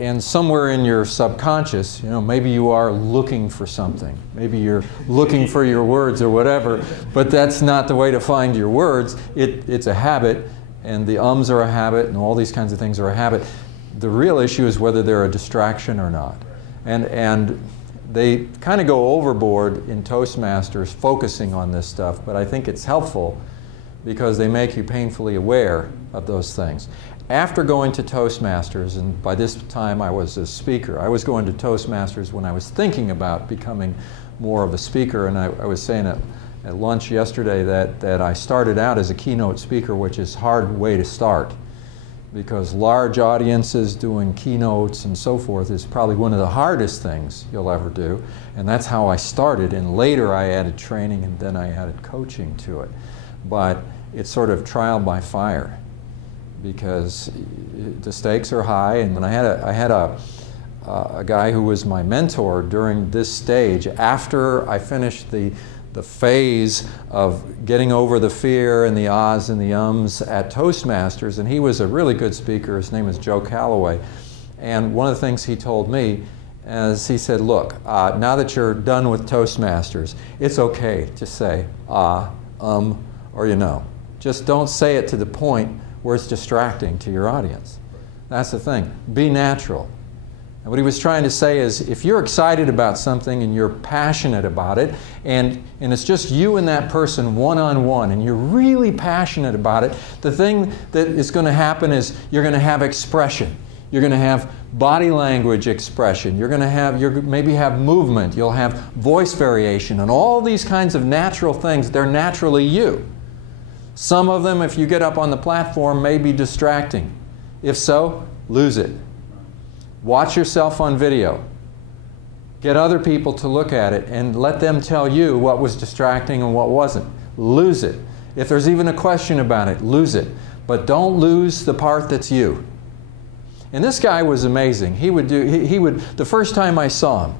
And somewhere in your subconscious, maybe you are looking for something. Maybe you're looking for your words or whatever, but that's not the way to find your words. It's a habit, and the ums are a habit, and all these kinds of things are a habit. The real issue is whether they're a distraction or not. And they kind of go overboard in Toastmasters focusing on this stuff, but I think it's helpful because they make you painfully aware of those things. After going to Toastmasters, and by this time I was a speaker, I was going to Toastmasters when I was thinking about becoming more of a speaker, and I was saying at lunch yesterday that I started out as a keynote speaker, which is a hard way to start, because large audiences doing keynotes and so forth is probably one of the hardest things you'll ever do, and that's how I started, and later I added training and then I added coaching to it. But it's sort of trial by fire, because the stakes are high. And when I had a guy who was my mentor during this stage, after I finished the phase of getting over the fear and the ahs and the ums at Toastmasters, and he was a really good speaker. His name is Joe Calloway, and one of the things he told me is he said, look, now that you're done with Toastmasters, it's okay to say or just don't say it to the point where it's distracting to your audience. That's the thing. Be natural. And what he was trying to say is, if you're excited about something and you're passionate about it, and it's just you and that person one-on-one, and you're really passionate about it, the thing that is going to happen is you're going to have expression. You're going to have body language expression. You're going to maybe have movement. You'll have voice variation, and all these kinds of natural things, they're naturally you. Some of them, if you get up on the platform, may be distracting. If so, lose it. Watch yourself on video. Get other people to look at it and let them tell you what was distracting and what wasn't. Lose it. If there's even a question about it, lose it. But don't lose the part that's you. And this guy was amazing. He would the first time I saw him,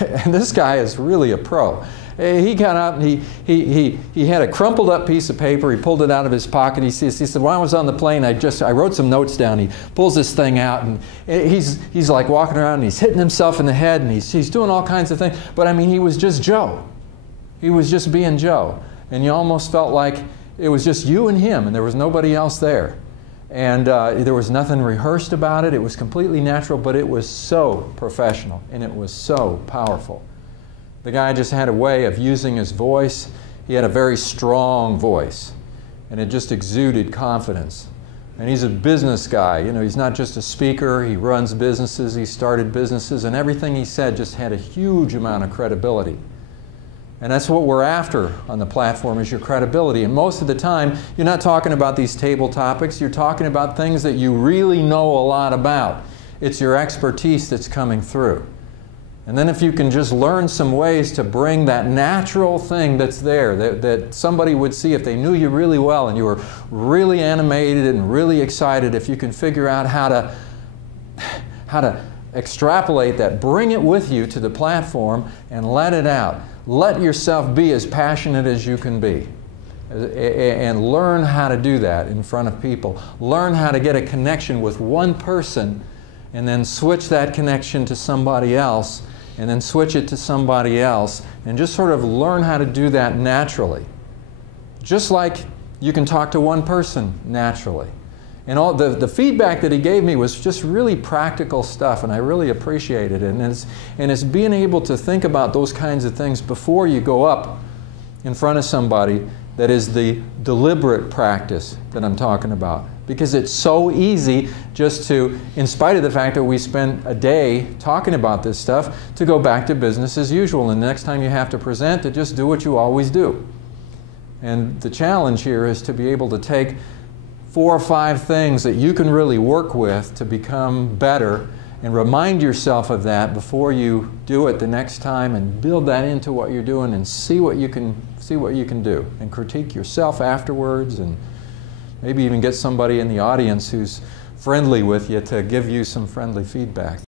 and this guy is really a pro. He got up and he had a crumpled up piece of paper. He pulled it out of his pocket. He said, when I was on the plane, I wrote some notes down. He pulls this thing out, and he's like walking around, and he's hitting himself in the head, and he's doing all kinds of things. But I mean, he was just Joe. He was just being Joe. And you almost felt like it was just you and him, and there was nobody else there. And there was nothing rehearsed about it. It was completely natural, but it was so professional, and it was so powerful. The guy just had a way of using his voice. He had a very strong voice, and it just exuded confidence. And he's a business guy. He's not just a speaker. He runs businesses. He started businesses, and everything he said just had a huge amount of credibility. And that's what we're after on the platform, is your credibility. And most of the time, you're not talking about these table topics. You're talking about things that you really know a lot about. It's your expertise that's coming through. And then if you can just learn some ways to bring that natural thing that's there, that somebody would see if they knew you really well and you were really animated and really excited, if you can figure out how to extrapolate that, bring it with you to the platform and let it out. Let yourself be as passionate as you can be. And learn how to do that in front of people. Learn how to get a connection with one person and then switch that connection to somebody else, and then switch it to somebody else, and just sort of learn how to do that naturally. Just like you can talk to one person naturally. And all the feedback that he gave me was just really practical stuff, and I really appreciated it. And it's being able to think about those kinds of things before you go up in front of somebody that is the deliberate practice that I'm talking about. Because it's so easy just to, in spite of the fact that we spend a day talking about this stuff, to go back to business as usual. And the next time you have to present, to just do what you always do. And the challenge here is to be able to take 4 or 5 things that you can really work with to become better, and remind yourself of that before you do it the next time, and build that into what you're doing, and see what you can do, and critique yourself afterwards, and maybe even get somebody in the audience who's friendly with you to give you some friendly feedback.